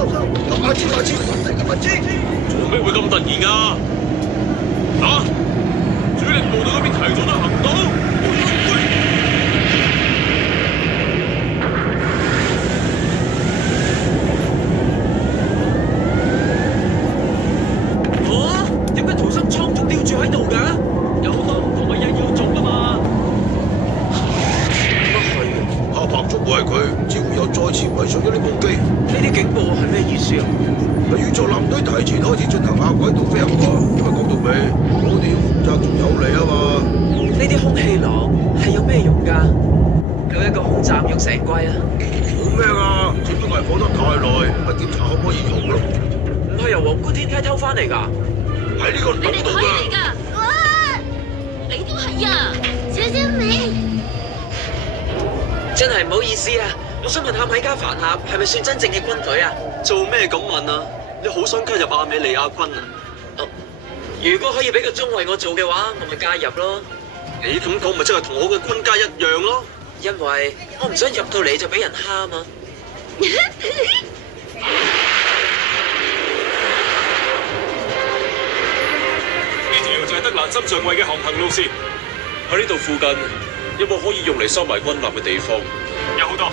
阿超，阿超，做咩會咁突然㗎？啊！主力部隊嗰邊提早咗行動。點解逃生艙仲吊住喺度㗎？有好多唔同嘅嘢要做㗎嘛。乜係嘅？阿白捉會係佢，似乎又再次圍上咗呢部機。呢啲警報係咩意思啊？宇宙艦隊提前開始進行亞軌道飛行喎，因為講到尾，我哋要負責仲有你啊嘛。呢啲空氣囊係有咩用㗎？有一個空站用成季啊！冇咩啊，只不過係放得太耐，咪檢查可唔可以用咯。唔係由皇冠天梯偷翻嚟㗎？喺呢個你哋島度可以嚟㗎。㗎！哇！你都係啊，小美。真係唔好意思啊！我想問下米加凡納係咪算真正嘅軍隊啊？做咩咁問啊？你好想加入亞美利亞軍啊？如果可以俾個鐘為我做嘅話，我咪加入咯。你咁講咪即係同我嘅軍家一樣咯？因為我唔想入到嚟就俾人蝦啊嘛。呢條就係德蘭心上尉嘅航行路線。喺呢度附近有冇可以用嚟收埋軍艦嘅地方？有好多。